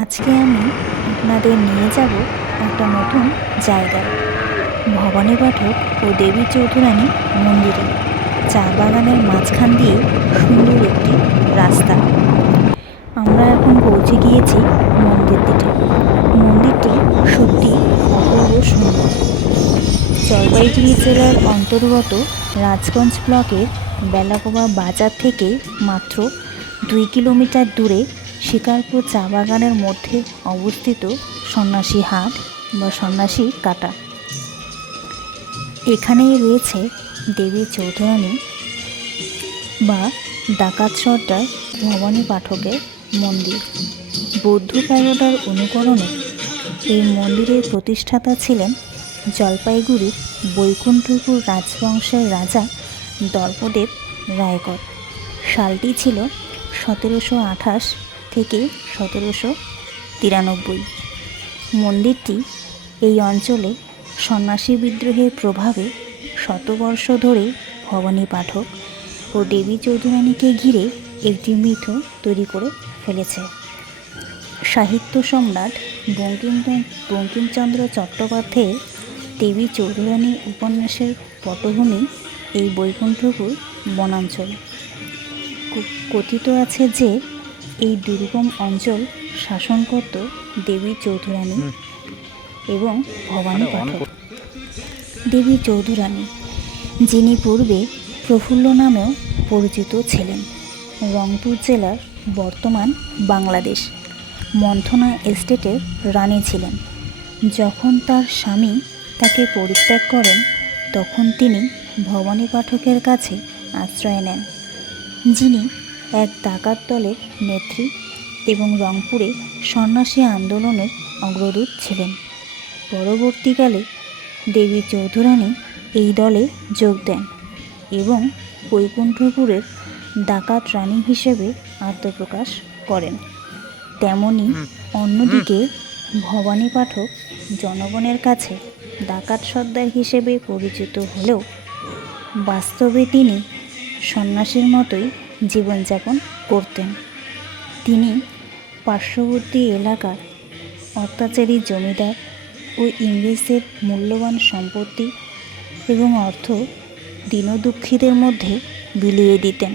আজকে আমি আপনাদের নিয়ে যাব একটা নতুন জায়গায়, ভবানী পাঠক ও দেবী চৌধুরানী মন্দিরে। চা বাগানের মাঝখান দিয়ে সুন্দর একটি রাস্তা। আমরা এখন পৌঁছে গিয়েছি মন্দিরটিতে। মন্দিরটি সত্যি অপূর্ব সুন্দর। জলপাইগুড়ি জেলার অন্তর্গত রাজগঞ্জ ব্লকের বেলাগোবা বাজার থেকে মাত্র 2 কিলোমিটার দূরে শিকারপুর চা বাগানের মধ্যে অবস্থিত সন্ন্যাসী হাট বা সন্ন্যাসী কাটা। এখানেই রয়েছে দেবী চৌধুরানী বা ডাকাত সর্দার ভবানী পাঠকের মন্দির। বৌদ্ধ প্যাগোডার অনুকরণে এই মন্দিরের প্রতিষ্ঠাতা ছিলেন জলপাইগুড়ির বৈকুণ্ঠপুর রাজবংশের রাজা দর্পদেব রায়গড়। সালটি ছিল 1728 থেকে 1793। মন্দিরটি এই অঞ্চলে সন্ন্যাসী বিদ্রোহের প্রভাবে শতবর্ষ ধরে ভবানী পাঠক ও দেবী চৌধুরানীকে ঘিরে একটি মিথ তৈরি করে ফেলেছে। সাহিত্য সম্রাট বঙ্কিমচন্দ্র চট্টোপাধ্যায়ের দেবী চৌধুরানী উপন্যাসের পটভূমি এই বৈকুণ্ঠপুর বনাঞ্চল। কথিত আছে যে এই দুর্গম অঞ্চল শাসন করত দেবী চৌধুরানী এবং ভবানী পাঠক। দেবী চৌধুরানী, যিনি পূর্বে প্রফুল্ল নামেও পরিচিত ছিলেন, রংপুর জেলার বর্তমান বাংলাদেশ মন্থনা এস্টেটের রানী ছিলেন। যখন তার স্বামী তাকে পরিত্যাগ করেন, তখন তিনি ভবানী পাঠকের কাছে আশ্রয় নেন, যিনি এক ডাকাত দলের নেত্রী এবং রংপুরে সন্ন্যাসী আন্দোলনের অগ্রদূত ছিলেন। পরবর্তীকালে দেবী চৌধুরানী এই দলে যোগ দেন এবং বৈকুণ্ঠপুরের ডাকাত রানী হিসেবে আত্মপ্রকাশ করেন। তেমনি অন্যদিকে ভবানী পাঠক জনগণের কাছে ডাকাত সর্দার হিসেবে পরিচিত হলেও বাস্তবে তিনি সন্ন্যাসীর মতোই জীবনযাপন করতেন। তিনি পার্শ্ববর্তী এলাকার অত্যাচারী জমিদার ও ইংরেজদের মূল্যবান সম্পত্তি এবং অর্থ দীনদুঃখীদের মধ্যে বিলিয়ে দিতেন।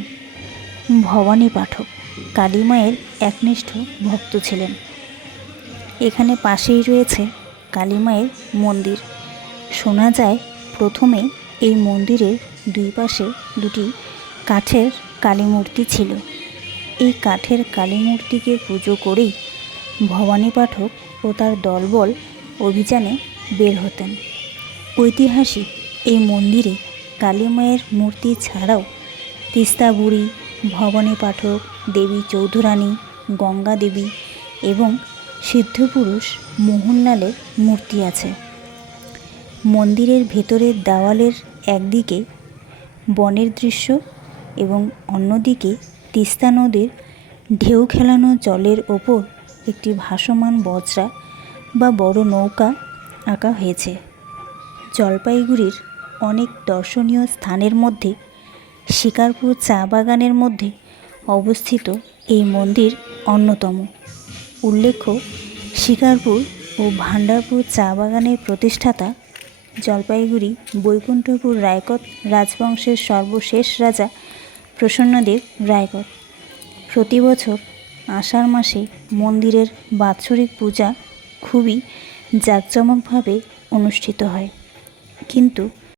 ভবানী পাঠক কালী মায়ের একনিষ্ঠ ভক্ত ছিলেন। এখানে পাশেই রয়েছে কালী মায়ের মন্দির। শোনা যায় প্রথমে এই মন্দিরের দুই পাশে দুটি কাঠের কালী মূর্তি ছিল। এই কাঠের কালী মূর্তিকে পুজো করেই ভবানী পাঠক ও তার দলবল অভিযানে বের হতেন। ঐতিহাসিক এই মন্দিরে কালী মায়ের মূর্তি ছাড়াও তিস্তা বুড়ি, ভবানী পাঠক, দেবী চৌধুরানী, গঙ্গা দেবী এবং সিদ্ধপুরুষ মোহনলালের মূর্তি আছে। মন্দিরের ভেতরের দেওয়ালের একদিকে বনের দৃশ্য এবং অন্যদিকে তিস্তা নদীর ঢেউ খেলানো জলের ওপর একটি ভাসমান বজরা বা বড় নৌকা আঁকা হয়েছে। জলপাইগুড়ির অনেক দর্শনীয় স্থানের মধ্যে শিকারপুর চা বাগানের মধ্যে অবস্থিত এই মন্দির অন্যতম। উল্লেখ্য, শিকারপুর ও ভান্ডারপুর চা বাগানের প্রতিষ্ঠাতা জলপাইগুড়ি বৈকুণ্ঠপুর রায়গড় রাজবংশের সর্বশেষ রাজা প্রসন্নদেব রায়গড়। প্রতি বছর আষাঢ় মাসে মন্দিরের বাৎসরিক পূজা খুবই জাঁকজমকভাবে অনুষ্ঠিত হয়, কিন্তু